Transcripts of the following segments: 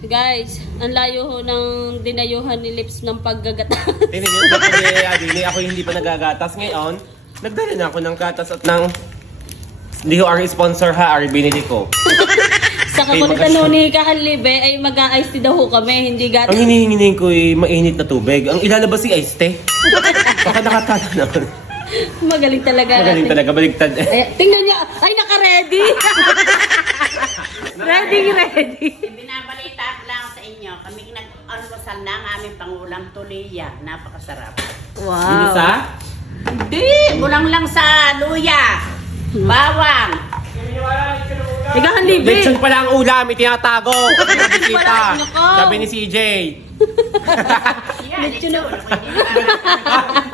Guys, ang layo ho ng dinayuhan ni Lips ng paggagata. Tingnan nyo, hindi ako hindi pa nagagatas ngayon. Nagdala na ako ng gatas at ng... Hindi ko ang sponsor ha, binili ko. Sa kakulitan ho ni Kahalibe ay mag-a-ice tea daw ho kami, hindi gatas. Ang hinihingin ko ay mainit na tubig. Ang ilalabas si ice tea. Baka nakatala naman. Magaling talaga. Magaling talaga, baligtad. Ay, tingnan niya, ay naka-ready. ready. Binabalita ko lang sa inyo, kami nag-almusal na ang aming pangulam tuliya. Napakasarap. Wow. Isa? Hindi! Kulang lang sa luya. Bawang. Kahalibe. Lechon pala ang ulam, itinatago. pala, nako. Sabi ni CJ. Yan, lechon.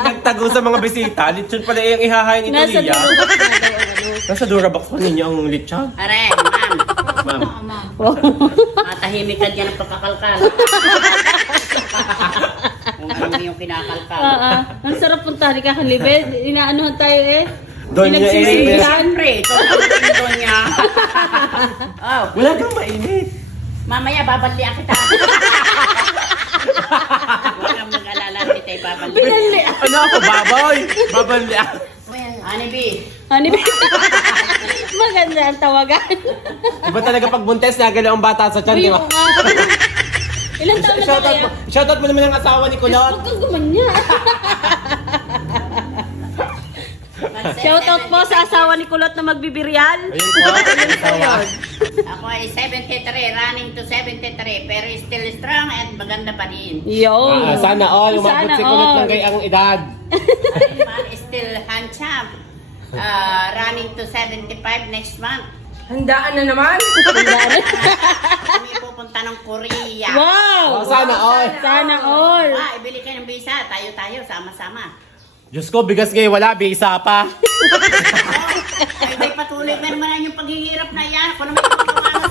Nagtago sa mga bisita. Lechon pala yung ihahain ito Nasa niya. Durabox na daw ang ano. Nasa Durabox pa ninyo ang lechon. Are, ma'am. Ma'am. Matahimik ka dyan ang pagkakalkal. Kung kami yung kinakalkal. Ang sarap punta ni Kahalibe. Inaanuhan tayo eh. Doon niya Pinagsisisihan. Siyempre, ito ang pinto niya. Oh, Wala kang mainit. mamaya babalian kita. Huwag kang mag-alala, hindi tayo babalian. Pinali. Ano ako, baboy? Babalian. Honeybee. Honey, maganda ang tawagan. Iba talaga pag buntes, nagalaw ang bata sa tiyan, di ba? Ilang taon na ba kaya? Shoutout mo naman ang asawa ni Kulot. Huwag kang gumanya. Shoutout po sa asawa ni Kulot na magbibiryal. Ayun po, ang asawa. Ako ay 73, running to 73, pero still strong at maganda pa din. Yo. Sana all, umabot si Kulot ng gayang edad. Ayun man, still handsome. Running to 75 next month. Handaan na naman. Kami pupunta ng Korea. Wow. Sana all. Sana all. Ibili kayo ng visa. Tayo, sama-sama. Diyos ko, bigas ngayon wala, bisa pa. Ay, patuloy ka naman yung paghihirap na yan. Ako naman yung pagkawa sa